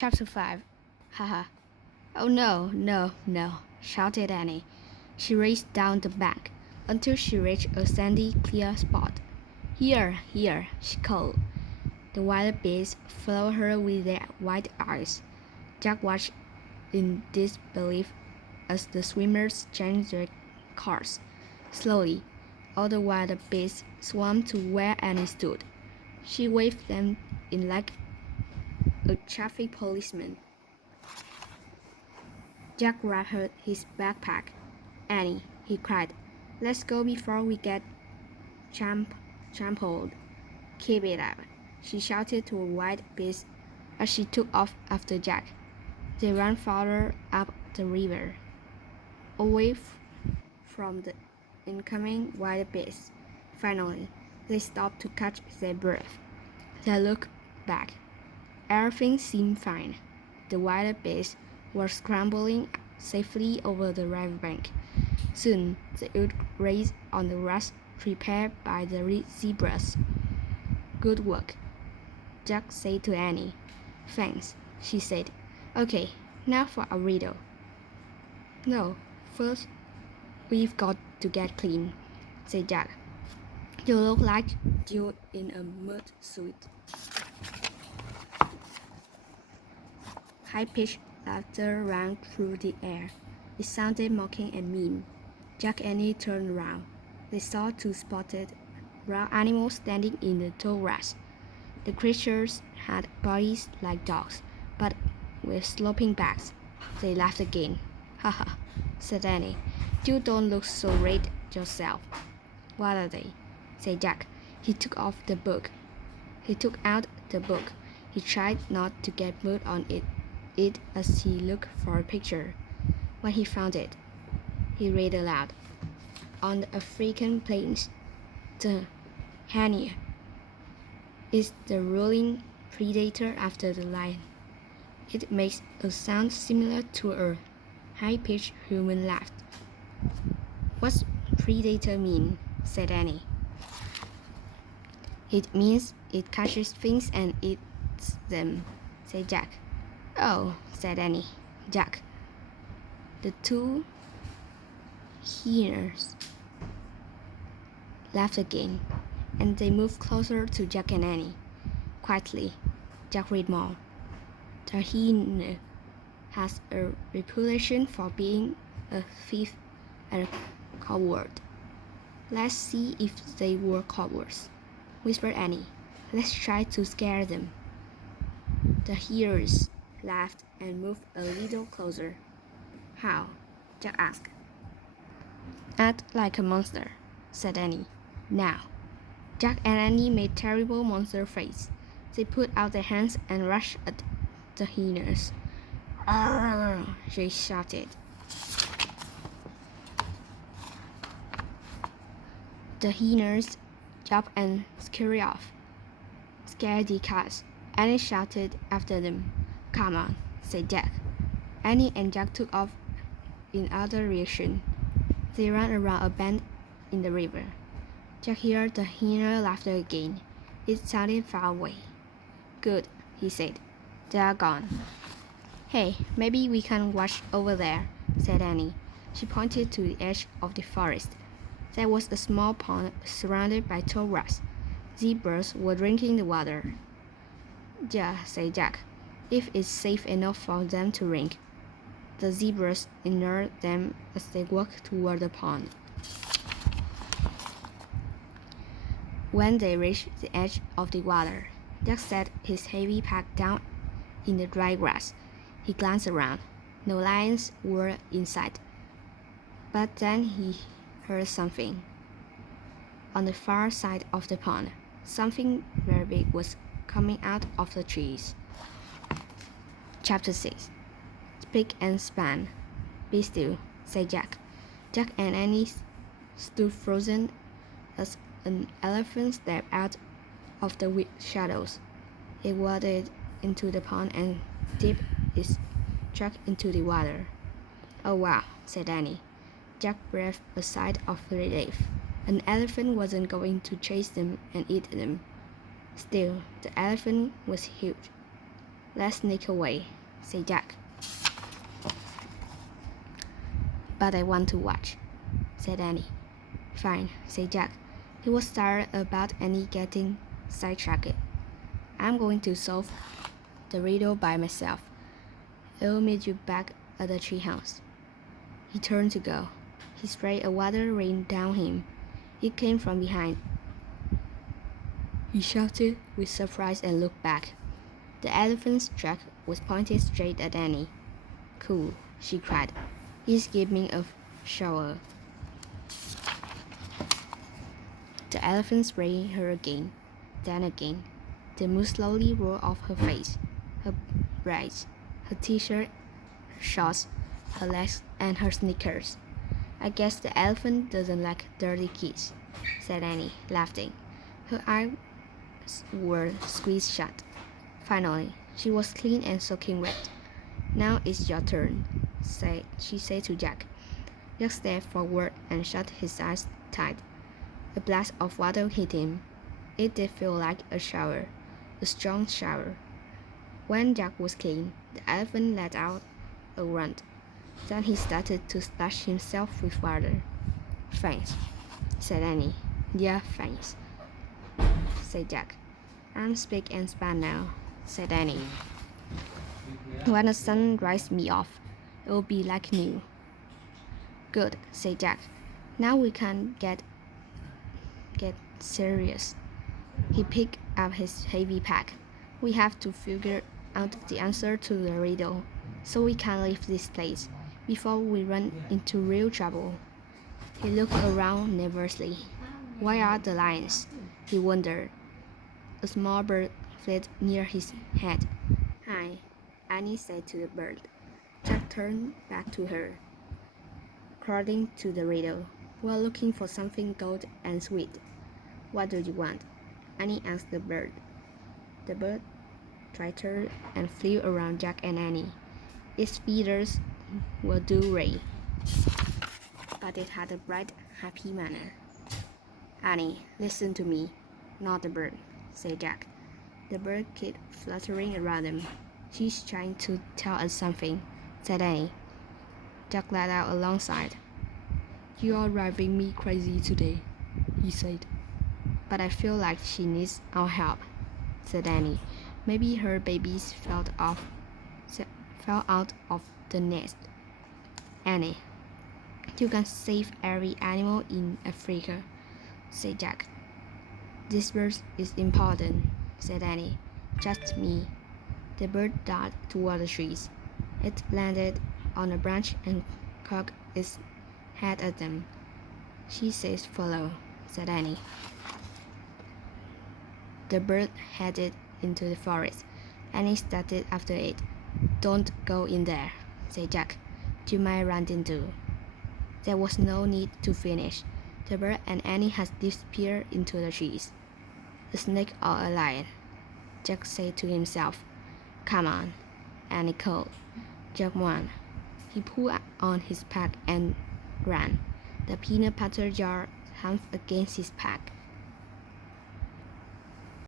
Chapter 5. Haha. Oh no, no, no, shouted Annie. She raced down the bank until she reached a sandy, clear spot. Here, here, she called. The wild beasts followed her with their wide eyes. Jack watched in disbelief as the swimmers changed their course. Slowly, all the wild beasts swam to where Annie stood. She waved them in like a traffic policeman. Jack grabbed his backpack. Annie, he cried, let's go before we get trampled. Keep it up, she shouted to a wild beast as she took off after Jack. They ran farther up the river, away from the incoming wild beasts. Finally, they stopped to catch their breath. They looked back. Everything seemed fine. The wild beasts were scrambling safely over the riverbank. Soon, they would race on the grass prepared by the zebras. Good work, Jack said to Annie. Thanks, she said. Okay, now for a riddle. No, first we've got to get clean, said Jack. You look like you're in a mud suit. High-pitched laughter rang through the air. It sounded mocking and mean. Jack and Annie turned around. They saw two spotted brown animals standing in the tall grass. The creatures had bodies like dogs, but with sloping backs. They laughed again. Haha, said Annie. You don't look so red yourself. What are they? Said Jack. He took out the book. He tried not to get mud on it as he looked for a picture. When he found it, he read aloud. On the African plains, the hyena is the ruling predator after the lion. It makes a sound similar to a high-pitched human laugh. What's predator mean? Said Annie. It means it catches things and eats them, said Jack. Oh, said Annie. Jack. The two hyenas laughed again, and they moved closer to Jack and Annie. Quietly, Jack read more. The hyena has a reputation for being a thief and a coward. Let's see if they were cowards, whispered Annie. Let's try to scare them. The hyenas laughed and moved a little closer. How? Jack asked. Act like a monster, said Annie. Now. Jack and Annie made terrible monster face. They put out their hands and rushed at the hyenas. Arr! They shouted. The hyenas jumped and scurried off. Scaredy cats. Annie shouted after them. Come on, said Jack. Annie and Jack took off in other direction. They ran around a bend in the river. Jack heard the hyena laughter again. It sounded far away. Good, he said. They are gone. Hey, maybe we can watch over there, said Annie. She pointed to the edge of the forest. There was a small pond surrounded by tall grass. Zebras were drinking the water. Yeah, said Jack. If it's safe enough for them to drink. The zebras ignored them as they walked toward the pond. When they reached the edge of the water, Jack set his heavy pack down in the dry grass. He glanced around. No lions were in sight. But then he heard something. On the far side of the pond, something very big was coming out of the trees. Chapter 6. Spick and span. Be still, said Jack. Jack and Annie stood frozen as an elephant stepped out of the shadows. It waded into the pond and dipped its trunk into the water. Oh wow, said Annie. Jack breathed a sigh of relief. An elephant wasn't going to chase them and eat them. Still, the elephant was huge. Let's sneak away, said Jack. But I want to watch, said Annie. Fine, said Jack. He was tired about Annie getting sidetracked. I'm going to solve the riddle by myself. I'll meet you back at the treehouse. He turned to go. He sprayed a water rain down him. It came from behind. He shouted with surprise and looked back. The elephant's jack was pointed straight at Annie. Cool, she cried. He's giving a shower. The elephant sprayed her again, then again. The mousse slowly rolled off her face, her braids, her t-shirt, her shorts, her legs, and her sneakers. I guess the elephant doesn't like dirty kids, said Annie, laughing. Her eyes were squeezed shut. Finally, she was clean and soaking wet. Now it's your turn, she said to Jack. Jack stepped forward and shut his eyes tight. A blast of water hit him. It did feel like a shower, a strong shower. When Jack was clean, the elephant let out a grunt. Then he started to splash himself with water. Thanks, said Annie. Yeah, thanks, said Jack. I'm spick and span now, said Annie. When the sun dries me off, it'll be like new. Good, said Jack. Now we can get serious. He picked up his heavy pack. We have to figure out the answer to the riddle, so we can leave this place before we run into real trouble. He looked around nervously. Where are the lions? He wondered. A small bird fled near his head. Hi, Annie said to the bird. Jack turned back to her. According to the riddle, we're looking for something gold and sweet. What do you want? Annie asked the bird. The bird twittered and flew around Jack and Annie. Its feathers were dew-gray, but it had a bright, happy manner. Annie, listen to me, not the bird, said Jack. The bird kept fluttering around them. She's trying to tell us something, said Annie. Jack let out a long sigh. You are driving me crazy today, he said. But I feel like she needs our help, said Annie. Maybe her babies fell out of the nest. Annie, you can save every animal in Africa, said Jack. This verse is important, said Annie. Just me. The bird darted toward the trees. It landed on a branch and cocked its head at them. She says follow, said Annie. The bird headed into the forest. Annie started after it. Don't go in there, said Jack. You might run into. There was no need to finish. The bird and Annie had disappeared into the trees. A snake or a lion, Jack said to himself. Come on, Annie called. Jack won. He pulled on his pack and ran. The peanut butter jar humped against his pack.